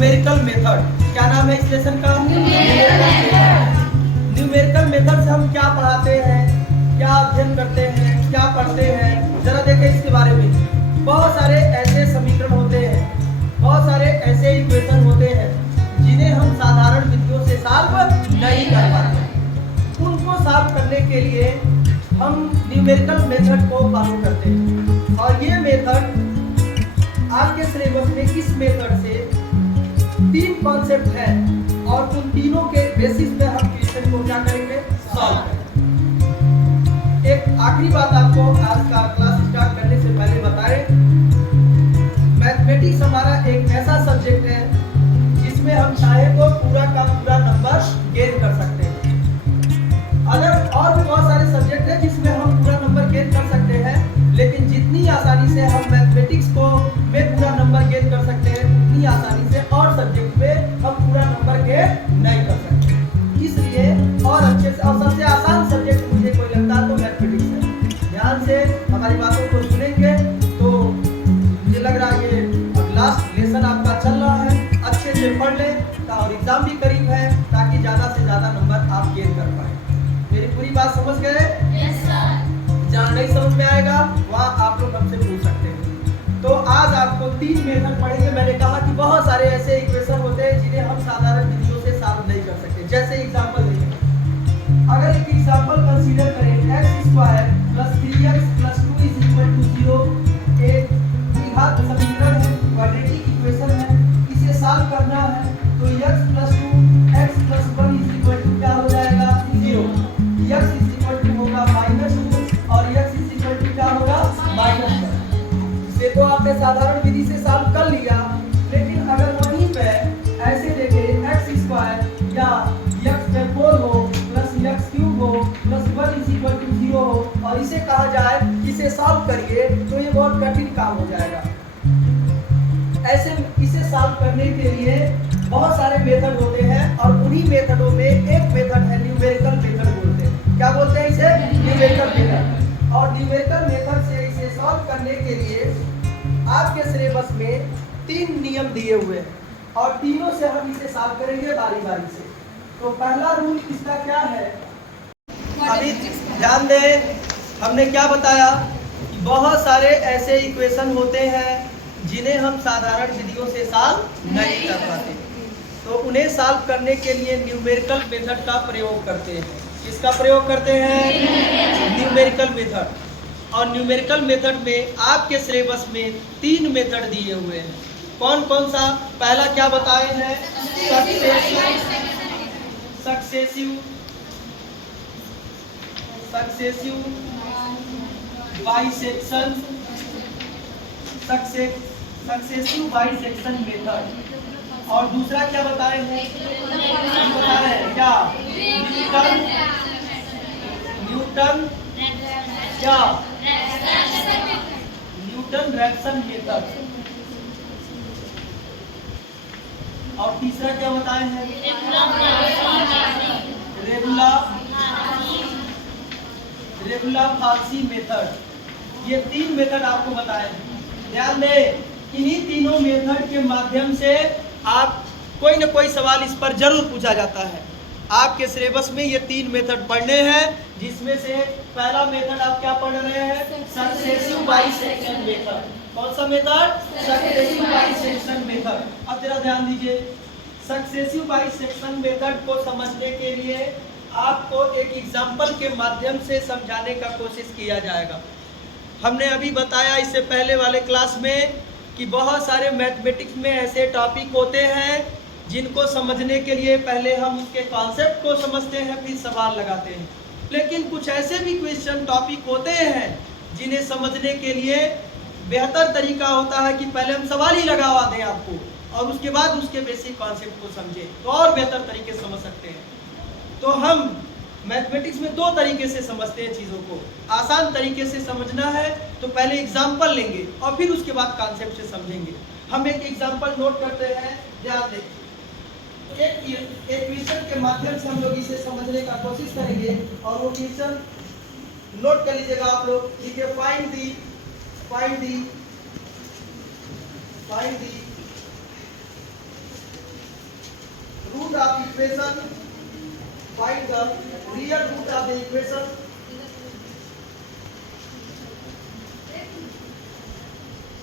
Numerical method. क्या नाम है इस लेसन का? न्यूमेरिकल मेथड से हम क्या पढ़ाते हैं, क्या अध्ययन करते हैं, क्या पढ़ते हैं, जरा देखें इसके बारे में। बहुत सारे ऐसे समीकरण होते हैं, बहुत सारे ऐसे इक्वेशन होते हैं जिन्हें हम साधारण विधियों से सॉल्व नहीं कर पाते। उनको सॉल्व करने के लिए हम न्यूमेरिकल मेथड को फॉलो करते हैं। और ये मेथड आपके सिलेबस में इस मेथड से 3 कॉन्सेप्ट है और उन तीनों के बेसिस पे हम क्वेश्चन को क्या करेंगे, सॉल्व करेंगे। एक आखिरी बात आपको आज का क्लास स्टार्ट करने से पहले बताएं, मैथमेटिक्स हमारा एक ऐसा सब्जेक्ट है जिसमें हम चाहे तो पूरा का पूरा नंबर गेन कर सकते हैं। अगर और भी बहुत सारे सब्जेक्ट हैं जिसमें हम पूरा नंबर गेन कर सकते हैं, लेकिन जितनी आसानी से हम मैथमेटिक्स को में पूरा नंबर गेन कर सकते हैं उतनी आसानी से और सब्जेक्ट में हम पूरा नंबर गेन नहीं कर सकते। इसलिए और अच्छे से और सबसे आसान सब्जेक्ट मुझे कोई लगता है तो मैथमेटिक्स है। ध्यान से हमारी बातों को सुनेंगे तो मुझे लग रहा है ये लास्ट लेसन आपका चल रहा है, अच्छे से पढ़ लें और एग्जाम भी करीब है ताकि ज़्यादा से ज़्यादा नंबर आप गेन कर पाए। मेरी पूरी बात समझ गए? Yes sir. जहाँ नहीं समझ में आएगा वहाँ आप लोग हमसे पूछ सकते हैं। तो आज आपको 3 मेथड पढ़ेंगे। मैंने कहा कि बहुत सारे ऐसे इक्वेशन होते हैं जिन्हें हम साधारण विधियों से सॉल्व नहीं कर सकते। जैसे एग्जांपल देखें, अगर एक एग्जांपल कंसीडर करें, x² + 3x + 2 = 0 एक द्विघात समीकरण है, क्वाड्रेटिक इक्वेशन है। इसे सॉल्व करना है तो x + 2 x + 1 = क्या हो जाएगा, 0। x होगा -2 और x क्या होगा, -1। इसे तो आपने साधारण विधि से सॉल्व कर लिया, लेकिन अगर वहीं पे ऐसे देखें x² या x4 हो + x³ हो + 1 = 0 हो और इसे कहा जाए इसे सॉल्व करिए तो ये बहुत कठिन काम हो जाएगा। ऐसे इसे सॉल्व करने के लिए बहुत सारे मेथड होते हैं और उन्हीं मेथडों में एक मेथड है न्यूमेरिकल मेथड बोलते हैं। क्या बोलते हैं इसे? Numerical method. और न्यूमेरिकल मेथड से इसे सॉल्व करने के लिए आपके सिलेबस में 3 नियम दिए हुए हैं और तीनों से हम इसे सॉल्व करेंगे बारी बारी से। तो पहला रूल इसका क्या है, अभी ध्यान दें। हमने क्या बताया कि बहुत सारे ऐसे इक्वेशन होते हैं जिन्हें हम साधारण विधियों से सॉल्व नहीं कर पाते, तो उन्हें सॉल्व करने के लिए न्यूमेरिकल मेथड का प्रयोग करते हैं। किसका प्रयोग करते हैं? Numerical method. और न्यूमेरिकल मेथड में आपके सिलेबस में 3 मेथड दिए हुए हैं। कौन कौन सा? पहला क्या बताए हैं? Successive bisection method. और दूसरा क्या बताए हैं? बताए हैं क्या? न्यूटन क्या? Newton Raphson method. और तीसरा क्या बताए हैं? रेगुला फार्सी मेथड। ये 3 मेथड आपको बताए हैं। ध्यान दें, इन्हीं तीनों मेथड के माध्यम से आप कोई न कोई सवाल इस पर जरूर पूछा जाता है। आपके सिलेबस में ये 3 मेथड पढ़ने हैं, जिसमें से पहला मेथड आप क्या पढ़ रहे हैं? Successive bisection method. कौन सा मेथड? Successive bisection method. अब जरा ध्यान दीजिए, सक्सेसिव बाइसेक्शन मेथड को समझने के लिए आपको एक एग्जाम्पल के माध्यम से समझाने का कोशिश किया जाएगा। हमने अभी बताया इससे पहले वाले क्लास में कि बहुत सारे मैथमेटिक्स में ऐसे टॉपिक होते हैं जिनको समझने के लिए पहले हम उसके कॉन्सेप्ट को समझते हैं, फिर सवाल लगाते हैं। लेकिन कुछ ऐसे भी क्वेश्चन टॉपिक होते हैं जिन्हें समझने के लिए बेहतर तरीका होता है कि पहले हम सवाल ही लगवा दें आपको और उसके बाद उसके बेसिक कॉन्सेप्ट को समझें, तो और बेहतर तरीके से समझ सकते हैं। तो हम मैथमेटिक्स में 2 तरीके से समझते हैं चीज़ों को। आसान तरीके से समझना है तो पहले एग्जाम्पल लेंगे और फिर उसके बाद कॉन्सेप्ट से समझेंगे। हम एक एग्जाम्पल नोट करते हैं, ध्यान देखिए। एक क्वेश्चन के माध्यम से हम लोग इसे समझने का कोशिश करेंगे और वो क्वेश्चन नोट कर लीजिएगा आप लोग। लिखिए, find the of equation, find the real root of the equation.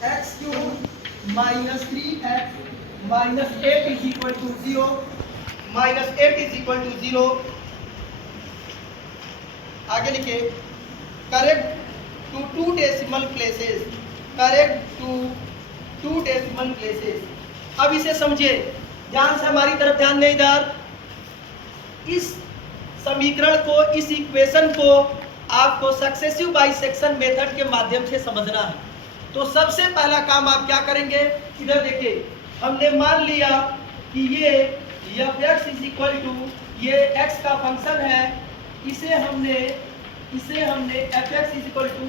X cube minus 3x minus 8 is equal to 0, minus 8 is equal to 0। आगे लिखिए, correct to 2 decimal places, correct to 2 decimal places. अब इसे समझिए ध्यान से, हमारी तरफ ध्यान नहीं इधर। इस समीकरण को, इस इक्वेशन को आपको सक्सेसिव बाइसेक्शन मेथड के माध्यम से समझना है। तो सबसे पहला काम आप क्या करेंगे, इधर देखिए, हमने मान लिया कि ये f(x) इज इक्वल टू, ये x का फंक्शन है, इसे हमने f(x) is equal to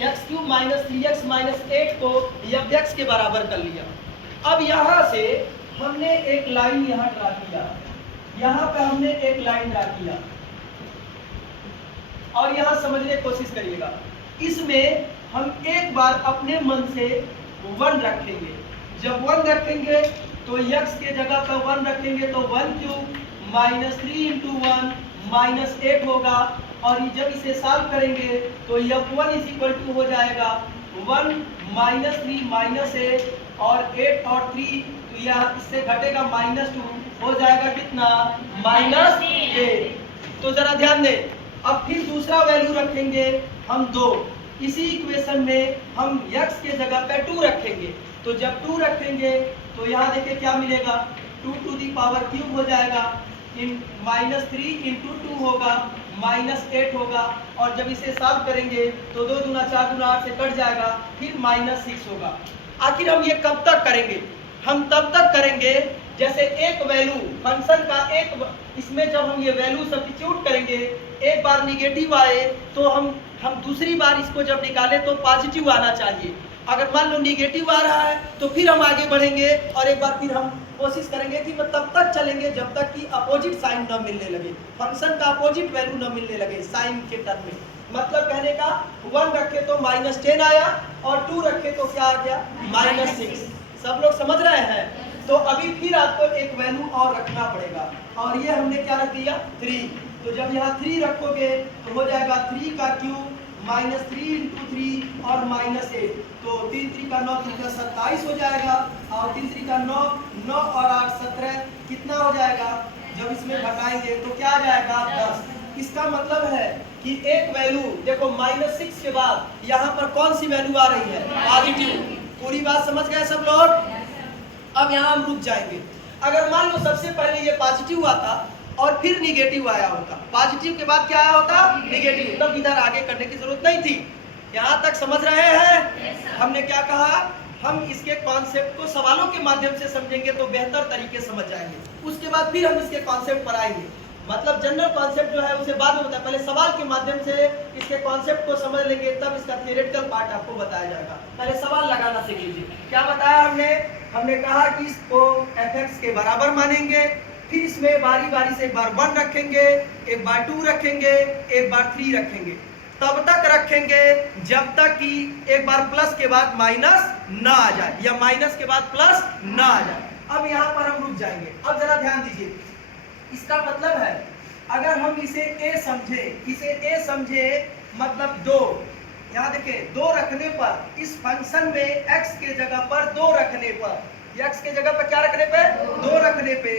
x cube minus 3x minus 8 को f(x) के बराबर कर लिया। अब यहाँ से हमने एक लाइन यहाँ ड्रा किया, यहाँ पे हमने एक लाइन ड्रा किया, और यहाँ समझने की कोशिश करिएगा। इसमें हम एक बार अपने मन से 1 रखेंगे। जब 1 रखेंगे तो x के जगह पर 1 रखेंगे तो 1 क्यूब माइनस 3 इंटू 1 माइनस 8 होगा, और जब इसे सॉल्व करेंगे तो f1 इज इक्वल टू हो जाएगा 1 माइनस 3 माइनस 8 और 8 और 3, तो यह इससे घटेगा -2, हो जाएगा कितना, -8। तो जरा ध्यान दें, अब फिर दूसरा वैल्यू रखेंगे हम 2। इसी इक्वेशन में हम x के जगह पे 2 रखेंगे, तो जब 2 रखेंगे तो यहाँ देखिए क्या मिलेगा, 2 टू दी पावर क्यूब हो जाएगा, -3 इंटू 2 होगा, -8 होगा, और जब इसे सॉल्व करेंगे तो 2 दूना 4 दूना 8 से कट जाएगा, फिर -6 होगा। आखिर हम ये कब तक करेंगे, हम तब तक करेंगे जैसे एक वैल्यू फंक्शन का एक, इसमें जब हम ये वैल्यू सब्स्टिट्यूट करेंगे, एक बार निगेटिव आए तो हम दूसरी बार इसको जब निकाले तो पॉजिटिव आना चाहिए। अगर मान लो निगेटिव आ रहा है तो फिर हम आगे बढ़ेंगे, और एक बार फिर हम कोशिश करेंगे कि तब तक चलेंगे जब तक कि अपोजिट साइन न मिलने लगे, फंक्शन का अपोजिट वैल्यू न मिलने लगे साइन के टर्म में। मतलब कहने का 1 रखे तो -10 आया, और 2 रखे तो क्या आ गया, -6। सब लोग समझ रहे हैं? तो अभी फिर आपको एक वैल्यू और रखना पड़ेगा, और ये हमने क्या रख दिया, 3। तो जब यहाँ 3 रखोगे तो हो जाएगा 3 का क्यूब -3 इंटू 3 और -8, तो 3 3 का 9, 3 का 27 हो जाएगा, और 3 3 का 9, 9 और 8 17, कितना हो जाएगा, जब इसमें घटाएंगे तो क्या आ जाएगा, 10। इसका मतलब है कि एक वैल्यू देखो -6 के बाद यहाँ पर कौन सी वैल्यू आ रही है, पॉजिटिव। पूरी बात समझ गए सब लोग? अब यहाँ हम रुक जाएंगे। अगर मान लो सबसे पहले ये पॉजिटिव आता और फिर निगेटिव आया होता, पॉजिटिव के बाद क्या आया होता, निगेटिव, तब इधर आगे करने की जरूरत नहीं थी। यहाँ तक समझ रहे हैं? हमने क्या कहा, हम इसके कॉन्सेप्ट को सवालों के माध्यम से समझेंगे तो बेहतर तरीके समझ जाएंगे, उसके बाद फिर हम इसके कॉन्सेप्ट पर आएंगे। मतलब जनरल कॉन्सेप्ट जो है उसे बाद में बताया, पहले सवाल के माध्यम से इसके कॉन्सेप्ट को समझ लेंगे, तब इसका थियोरेटिकल पार्ट आपको बताया जाएगा। पहले सवाल लगाना सीख लीजिए। क्या बताया हमने कहा कि इसको f(x) के बराबर मानेंगे, फिर इसमें बारी बारी से एक बार 1 रखेंगे, एक बार 2 रखेंगे, एक बार 3 रखेंगे, तब तक रखेंगे जब तक कि एक बार प्लस के बाद माइनस ना आ जाए, या माइनस के बाद प्लस ना आ जाए। अब यहाँ पर हम रुक जाएंगे। अब जरा ध्यान दीजिए, इसका मतलब है अगर हम इसे a समझे मतलब 2, यहाँ देखिए 2 रखने पर इस फंक्शन में x के जगह पर 2 रखने पर, x के जगह पर क्या रखने पे, 2 रखने पे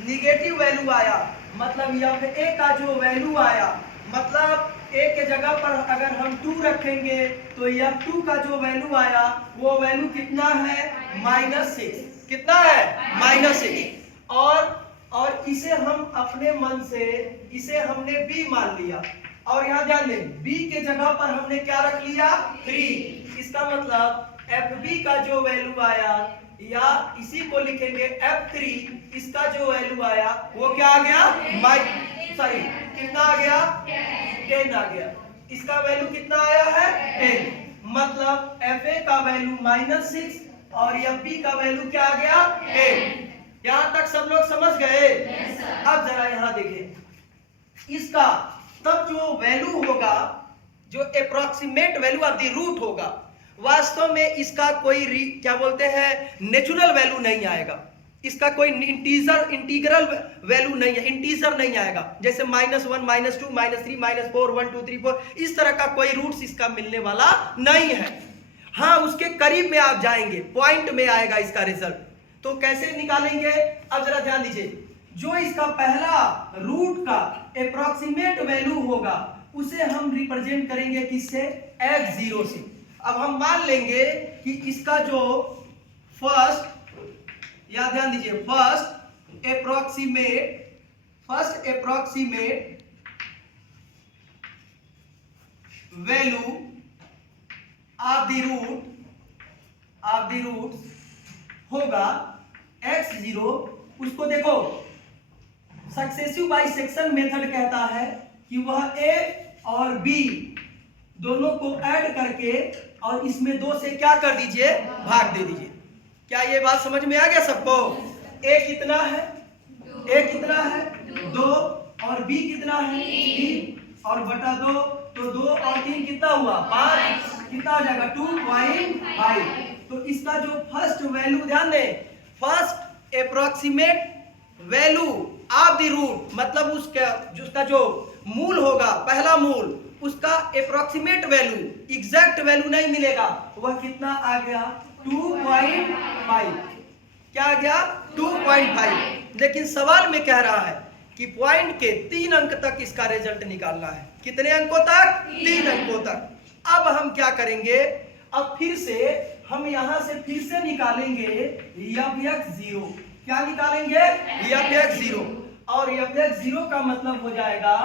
निगेटिव वैल्यू आया, मतलब fa का जो वैल्यू आया, मतलब a के जगह पर अगर हम 2 रखेंगे तो f2 का जो वैल्यू आया वो वैल्यू कितना है, -6। कितना है, -6। और इसे हम अपने मन से इसे हमने b मान लिया, और यहाँ ध्यान दें b के जगह पर हमने क्या रख लिया, 3। इसका मतलब fb का जो वैल्यू आया, या इसी को लिखेंगे f3, इसका जो वैल्यू आया वो क्या आ गया, कितना आ गया, 10 आ गया। इसका वैल्यू कितना आया है, 10। मतलब fa का वैल्यू -6 और fb का वैल्यू क्या आ गया, 10। यहाँ तक सब लोग समझ गए? अब जरा यहाँ देखें, इसका तब जो वैल्यू होगा, जो approximate value of the root होगा, वास्तव में इसका कोई क्या बोलते हैं, नेचुरल वैल्यू नहीं आएगा। इसका कोई इंटीग्रल वैल्यू नहीं है, इंटीजर नहीं आएगा। जैसे -1, -2, -3, -4, 1 2 3 4 इस तरह का कोई रूट्स इसका मिलने वाला नहीं है। हाँ, उसके करीब में आप जाएंगे, पॉइंट में आएगा इसका रिजल्ट। तो कैसे निकालेंगे, अब जरा ध्यान दीजिए। जो इसका पहला रूट का अप्रोक्सीमेट वैल्यू होगा उसे हम रिप्रेजेंट करेंगे किससे, x0 से। अब हम मान लेंगे कि इसका जो फर्स्ट, या ध्यान दीजिए, first approximate value of the root होगा x0। उसको देखो, सक्सेसिव बाइसेक्शन मेथड कहता है कि वह a और b दोनों को ऐड करके और इसमें 2 से क्या कर दीजिए, भाग दे दीजिए। क्या ये बात समझ में आ गया सबको? a कितना है, दो, और b कितना है, 3, और बटा 2, तो 2 और 3 कितना हुआ, 5, कितना हो जाएगा, 2.5। तो इसका जो फर्स्ट वैल्यू, ध्यान दें, first approximate value of the root, मतलब उसका जो मूल होगा, पहला मूल, उसका अप्रोक्सीमेट वैल्यू, एग्जैक्ट वैल्यू नहीं मिलेगा, वह कितना आ गया, 2.5। क्या आ गया, 2.5। लेकिन सवाल में कह रहा है कि पॉइंट के 3 अंक तक इसका रिजल्ट निकालना है। कितने अंकों तक, 3 अंकों तक। अब हम क्या करेंगे, अब फिर से हम यहां से फिर से निकालेंगे f(x0). क्या निकालेंगे, f(x0), और f(x0) का मतलब हो जाएगा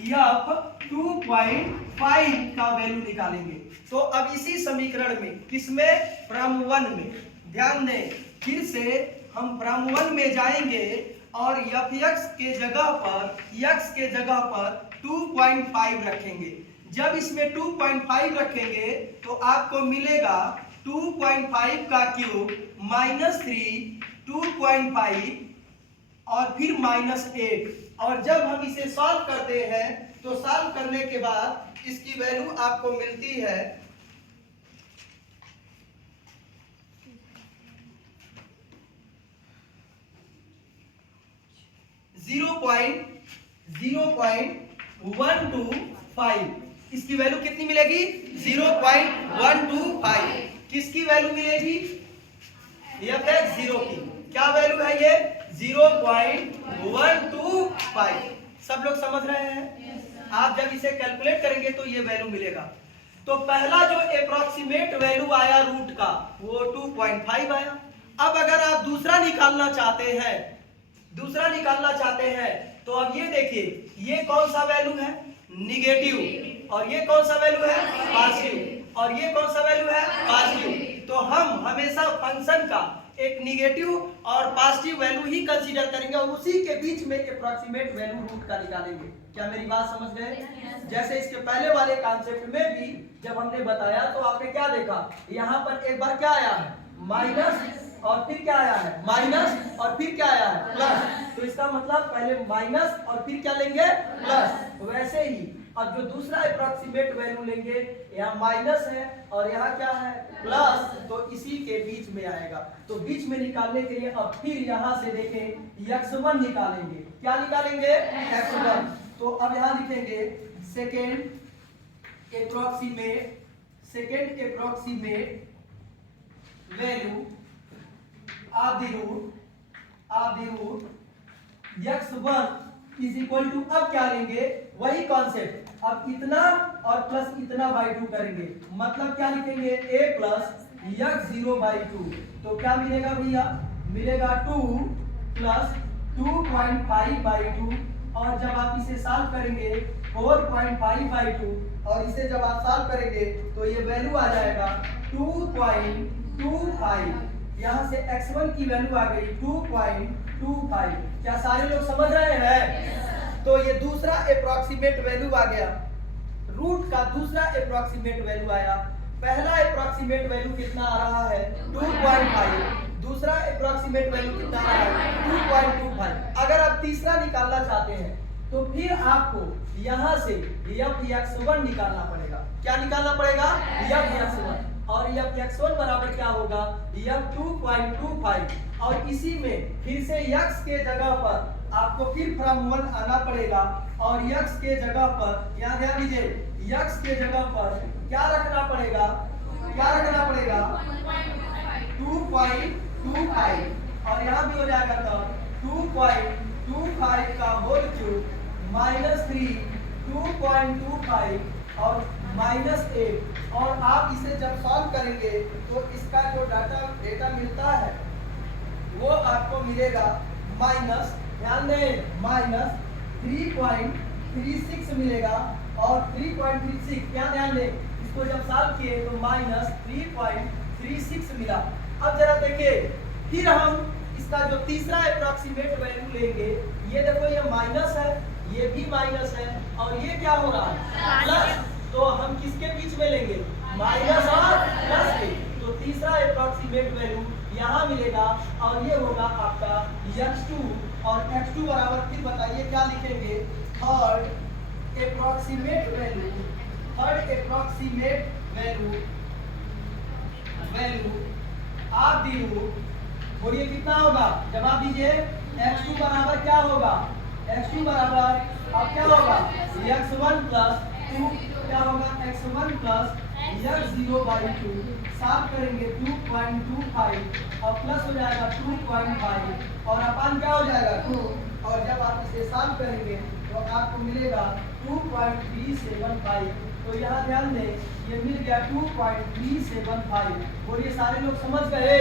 f 2.5 का वैल्यू निकालेंगे। तो अब इसी समीकरण में, किसमें, प्रॉब्लम 1 में, ध्यान दें, फिर से हम प्रॉब्लम 1 में जाएंगे और f(x) के जगह पर 2.5 रखेंगे। जब इसमें 2.5 रखेंगे तो आपको मिलेगा 2.5 का क्यूब -3, 2.5 और फिर -8। और जब हम इसे सॉल्व करते हैं तो सॉल्व करने के बाद इसकी वैल्यू आपको मिलती है 0.125। इसकी वैल्यू कितनी मिलेगी, 0.125। किसकी वैल्यू मिलेगी, f(x0) की। क्या वैल्यू है ये, 0.125। सब लोग समझ रहे हैं? आप जब इसे कैलकुलेट करेंगे तो ये वैल्यू मिलेगा। तो पहला जो अप्रोक्सीमेट वैल्यू आया रूट का, वो 2.5 आया। अब अगर आप दूसरा निकालना चाहते हैं तो अब ये देखिए, ये कौन सा वैल्यू है, निगेटिव, और ये कौन सा वैल्यू है, पॉजिटिव, और ये कौन सा वैल्यू है, पॉजिटिव। तो हम हमेशा फंक्शन का एक निगेटिव और पॉजिटिव वैल्यू ही कंसीडर करेंगे और उसी के बीच में अप्रोक्सीमेट वैल्यू रूट का निकालेंगे। क्या मेरी बात समझ गए? जैसे इसके पहले वाले कॉन्सेप्ट में भी जब हमने बताया तो आपने क्या देखा, यहाँ पर एक बार क्या आया है, माइनस, और फिर क्या आया है, माइनस, और फिर क्या आया है, प्लस। तो इसका मतलब पहले माइनस और फिर क्या लेंगे, प्लस। वैसे ही अब जो दूसरा अप्रोक्सीमेट वैल्यू लेंगे, यहाँ माइनस है और यहाँ क्या है, प्लस, तो इसी के बीच में आएगा। तो बीच में निकालने के लिए अब फिर यहाँ से देखें x1 निकालेंगे। क्या निकालेंगे, x1। तो अब यहाँ लिखेंगे second approximate value of the root x1 is equal to, अब क्या लेंगे, वही कॉन्सेप्ट, अब इतना और प्लस इतना बाई 2 करेंगे, मतलब क्या लिखेंगे, a प्लस x0/2। तो क्या मिलेगा भैया, मिलेगा 2 प्लस 2.5/2, और जब आप इसे सॉल्व करेंगे 4.5/2, और इसे जब आप सॉल्व करेंगे तो ये वैल्यू आ जाएगा 2.25। यहाँ से x1 की वैल्यू आ गई 2.25। क्या सारे लोग समझ रहे हैं? तो ये दूसरा अप्रोक्सीमेट वैल्यू आ गया, रूट का दूसरा अप्रोक्सीमेट वैल्यू आया। पहला अप्रोक्सीमेट वैल्यू कितना आ रहा है, 2.5। दूसरा अप्रोक्सीमेट वैल्यू कितना आ रहा है, 2.25। अगर आप तीसरा निकालना चाहते हैं तो फिर आपको यहाँ से f(x1) निकालना पड़ेगा। क्या निकालना पड़ेगा, f(x1). और यह x1 बराबर क्या होगा, यह 2.25। और इसी में फिर से x के जगह पर आपको फिर फ्रॉम 1 आना पड़ेगा और x के जगह पर, यहाँ ध्यान दीजिए, x के जगह पर क्या रखना पड़ेगा, क्या रखना पड़ेगा 2.25 और यहाँ भी हो जाएगा तब 2.25 का होल क्यूब -3 2.25 और -8। और आप इसे जब सॉल्व करेंगे तो इसका जो डेटा मिलता है वो आपको मिलेगा माइनस, ध्यान दें, -3.36 मिलेगा। और 3.36 क्या, ध्यान दें, इसको जब सॉल्व किए तो -3.36 मिला। अब जरा देखिए, फिर हम इसका जो तीसरा अप्रॉक्सीमेट वैल्यू लेंगे, ये देखो ये माइनस है, ये भी माइनस है और ये क्या हो रहा है प्लस, तो हम किसके बीच में लेंगे, माइनस और प्लस के। तो तीसरा अप्रॉक्सीमेट वैल्यू यहाँ मिलेगा और ये होगा आपका x2 और x2 बराबर, फिर बताइए क्या लिखेंगे, थर्ड अप्रॉक्सीमेट वैल्यू आप दी, बोलिए कितना होगा, जवाब दीजिए। x2 बराबर क्या होगा, x2 बराबर अब क्या होगा x1 प्लस 2, क्या होगा x1 प्लस x0/2, साफ करेंगे 2.25 और प्लस हो जाएगा 2.5 और अपान क्या हो जाएगा 2, और जब आप इसे सॉल्व करेंगे तो आपको मिलेगा 2.375। तो यहाँ ध्यान दें, ये मिल गया 2.375। बोलिए सारे लोग समझ गए।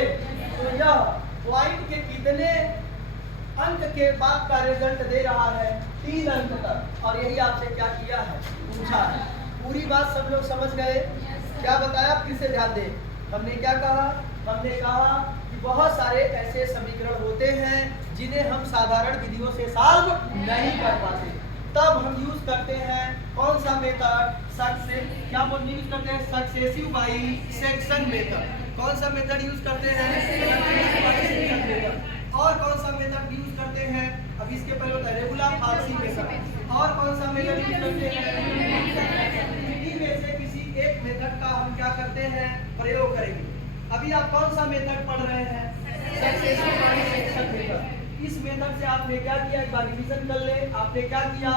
तो यह पॉइंट के कितने अंक के बाद का रिजल्ट दे रहा है, 3 अंक तक, और यही आपसे क्या किया है, पूछा है। पूरी बात सब लोग समझ गए, क्या बताया, फिर से ध्यान दें। हमने क्या कहा, हमने कहा कि बहुत सारे ऐसे समीकरण होते हैं जिन्हें हम साधारण विधियों से सॉल्व नहीं कर पाते, तब हम यूज करते हैं कौन सा मेथड, क्या यूज करते हैं, सक्सेसिव बाइसेक्शन मेथड। कौन सा मेथड यूज करते हैं, बाइसेक्शन मेथड। और कौन सा मेथड यूज करते हैं, अब इसके पहले होता है रेगुलर फार्सी मेथड। और कौन सा मेथड यूज करते हैं, इन्हीं में से किसी एक मेथड का हम क्या करते हैं, प्रयोग करेंगे। अभी आप कौन सा मेथड पढ़ रहे हैं, सक्सेसिव बाइसेक्शन मेथड। इस मेथड से आपने क्या किया, एक बार रिवीजन कर ले। आपने क्या किया,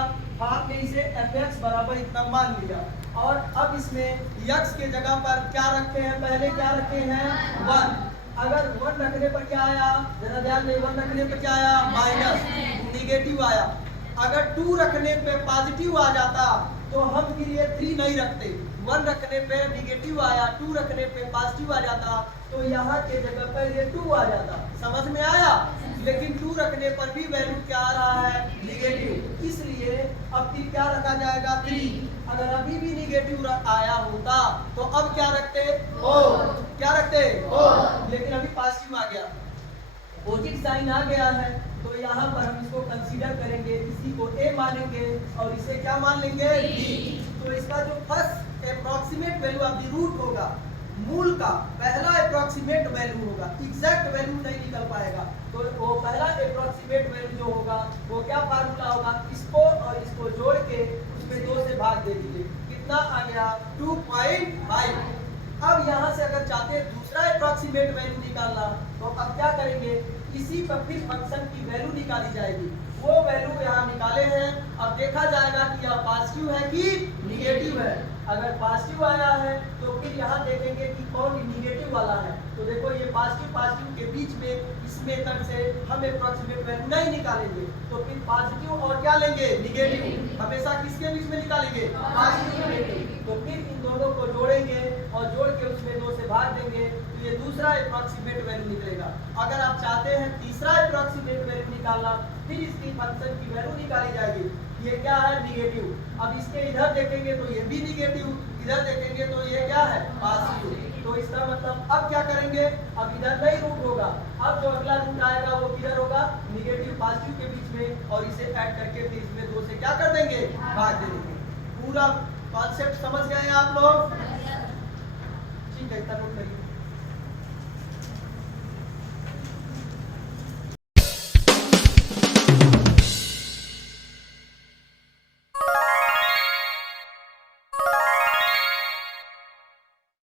आपने इसे fx बराबर इतना मान लिया और अब इसमें x के जगह पर क्या रखते हैं, पहले क्या रखे हैं 1। अगर 1 रखने पर क्या आया, जरा ध्यान दें, 1 रखने पर क्या आया, माइनस, निगेटिव आया। अगर 2 रखने पे पॉजिटिव आ जाता तो हम फिर ये 3 नहीं रखते। 1 रखने पे निगेटिव आया, 2 रखने पे पॉजिटिव आ जाता तो यहाँ के जगह पर ये 2 आ जाता। समझ में आया। लेकिन 2 रखने पर भी वैल्यू क्या आ रहा है, निगेटिव, इसलिए अब फिर क्या रखा जाएगा 3। अगर अभी भी निगेटिव आया होता तो अब क्या रखते, क्या रखते, लेकिन अभी पॉजिटिव आ गया, पॉजिटिव साइन आ गया है, तो यहाँ पर हम इसको कंसीडर करेंगे, इसी को a मानेंगे और इसे क्या मान लेंगे, b। तो इसका जो first approximate value of the root होगा, मूल का पहला अप्रॉक्सीमेट वैल्यू होगा, एग्जैक्ट वैल्यू नहीं निकल पाएगा। तो वो पहला अप्रॉक्सीमेट वैल्यू जो होगा वो क्या फार्मूला होगा, इसको और इसको जोड़ के उसमें 2 से भाग दे दीजिए, कितना आ गया 2.5। अब यहाँ से अगर चाहते हैं दूसरा अप्रॉक्सीमेट वैल्यू निकालना तो अब क्या करेंगे, इसी पर फिर फंक्शन की वैल्यू निकाली जाएगी। वो वैल्यू यहाँ निकाले हैं, अब देखा जाएगा कि यह पॉजिटिव है कि निगेटिव है। अगर पॉजिटिव आया है तो फिर यहाँ देखेंगे कि कौन निगेटिव वाला है। तो देखो ये पॉजिटिव के बीच में इस मेथड से हम अप्रॉक्सीमेट वैल्यू नहीं निकालेंगे, तो फिर पॉजिटिव और क्या लेंगे, निगेटिव। हमेशा किसके बीच में निकालेंगे, पॉजिटिव निगेटिव। तो फिर इन दोनों को जोड़ेंगे और जोड़ के उसमें 2 से भाग देंगे तो ये दूसरा अप्रॉक्सीमेट वैल्यू निकलेगा। अगर आप चाहते हैं तीसरा अप्रॉक्सीमेट वैल्यू निकालना, फिर इसकी फंक्शन की वैल्यू निकाली जाएगी। ये क्या है, निगेटिव। अब इसके इधर देखेंगे तो ये भी निगेटिव, इधर देखेंगे तो ये क्या है, पॉजिटिव। तो इसका मतलब अब क्या करेंगे, अब इधर नहीं रूट होगा, अब जो अगला रूट आएगा वो किधर होगा, निगेटिव पॉजिटिव के बीच में, और इसे ऐड करके फिर इसमें 2 से क्या कर देंगे, भाग दे देंगे। पूरा कॉन्सेप्ट समझ गए आप लोग, ठीक है, इतना नोट करिए।